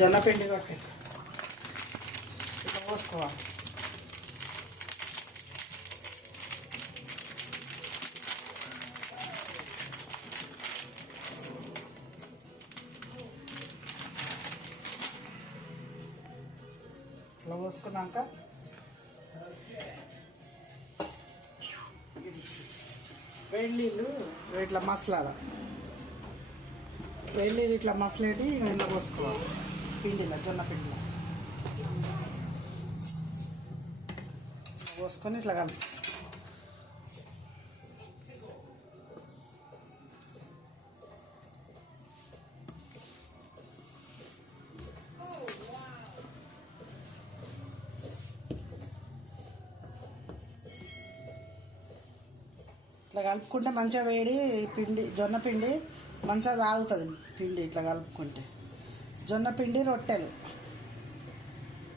జొన్న పిండి రొట్టె ఇట్లా పోసుకోవాలి. ఇట్లా పోసుకున్నాక వేడి నీళ్ళు ఇట్లా మసలాలి. వేడి నీళ్ళు ఇట్లా మసలేటి ఇంట్లో పోసుకోవాలి. పిండిలో జొన్న పిండిలో పోసుకొని ఇట్లా కలిపి ఇట్లా కలుపుకుంటే మంచిగా వేడి పిండి జొన్న పిండి మంచిగా తాగుతుంది. పిండి ఇట్లా కలుపుకుంటే జొన్న పిండి రొట్టెలు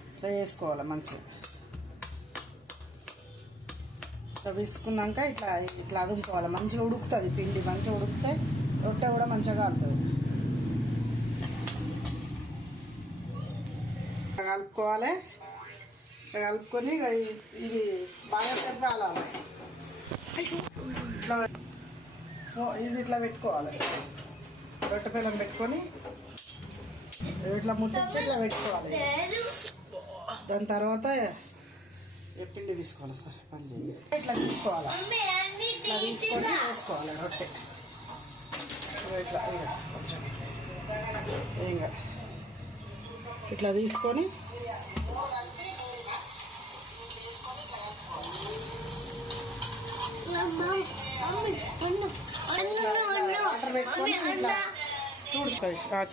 ఇట్లా వేసుకోవాలి. మంచిగా ఇట్లా వేసుకున్నాక ఇట్లా ఇట్లా అదుముకోవాలి. మంచిగా ఉడుకుతుంది పిండి. మంచిగా ఉడికితే రొట్టె కూడా మంచిగా కాలుతుంది. ఇట్లా కలుపుకోవాలి. ఇట్లా కలుపుకొని ఇది బాగా సేపు కాలాలి. ఇట్లా ఇది ఇట్లా పెట్టుకోవాలి. రొట్టె పిల్లం పెట్టుకొని ఇట్లా ముట్టించి ఇట్లా పెట్టుకోవాలి. దాని తర్వాత పిండి తీసుకోవాలి. సరే పని చేయాలి. ఇట్లా తీసుకోవాలి. ఇట్లా తీసుకొని వేసుకోవాలి రొట్టె. ఇట్లా కొంచెం ఇంకా ఇట్లా తీసుకొని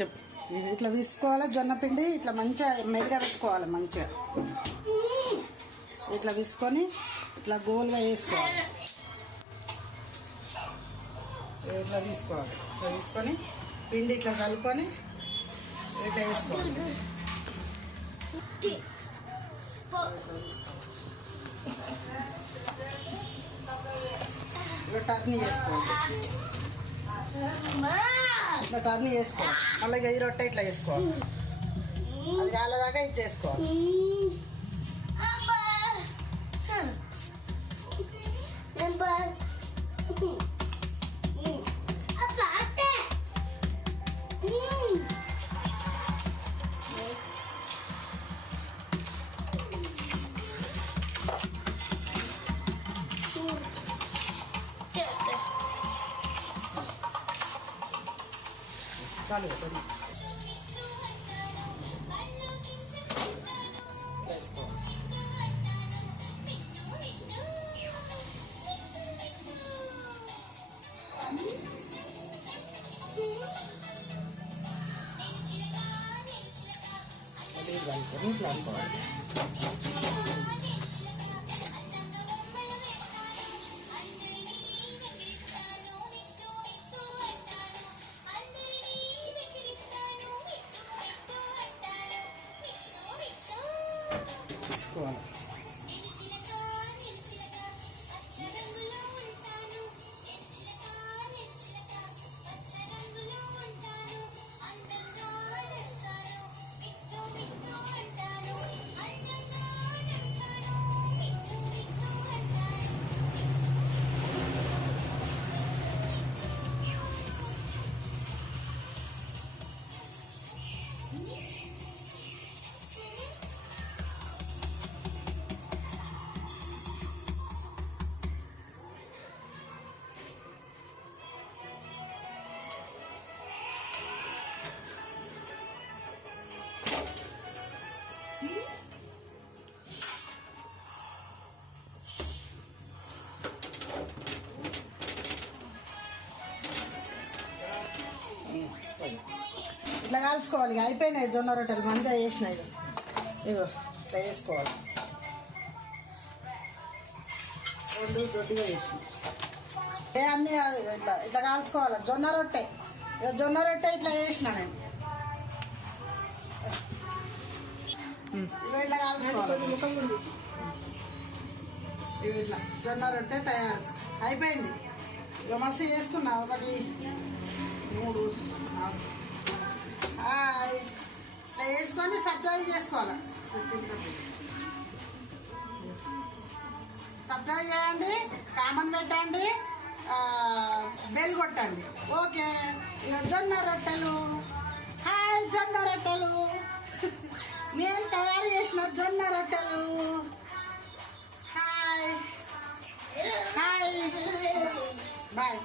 చెప్పు. ఇట్లా తీసుకోవాలి జొన్న పిండి. ఇట్లా మంచిగా మెరుగా పెట్టుకోవాలి. మంచిగా ఇట్లా తీసుకొని ఇట్లా గోల్గా వేసుకోవాలి. ఇట్లా తీసుకోవాలి. ఇట్లా తీసుకొని పిండి ఇట్లా కలుపుకొని ఇట్లా వేసుకోవాలి. ఇట్లా టర్నీ చేసుకోవాలి. ఇట్లా టర్నీ చేసుకోవాలి. మళ్ళీ ఈ రొట్టె ఇట్లా వేసుకోవాలి. అది కాలేదాకా ఇది చేసుకోవాలి. చాలు వేసుకోవాలి. అది కలుపుకొని ఇట్లా అనుకోవాలి. తీసుకోవాలి. ఇట్లా కాల్చుకోవాలి. అయిపోయినాయి జొన్న రొట్టెలు మంచిగా వేసినాయి. ఇగో ఇట్లా వేసుకోవాలి. రెండు దొడ్డిగా వేసినాయి. అన్నీ ఇట్లా ఇట్లా కాల్చుకోవాలి. జొన్న రొట్టె జొన్న రొట్టె ఇట్లా వేసిన నేను. ఇట్లా కాల్చుకోవాలి. ఇట్లా జొన్న రొట్టె తయారు అయిపోయింది. ఇక మస్తు చేసుకున్నా. 1 3 4 ఇట్లా చేసుకొని సబ్స్క్రైబ్ చేసుకోవాలి. సబ్స్క్రైబ్ చేయండి, కామెంట్ పెట్టండి, బెల్ కొట్టండి. ఓకే. జొన్న రొట్టెలు. హాయ్ జొన్న రొట్టెలు. నేను తయారు చేసిన జొన్న రొట్టెలు. Hi hi bye.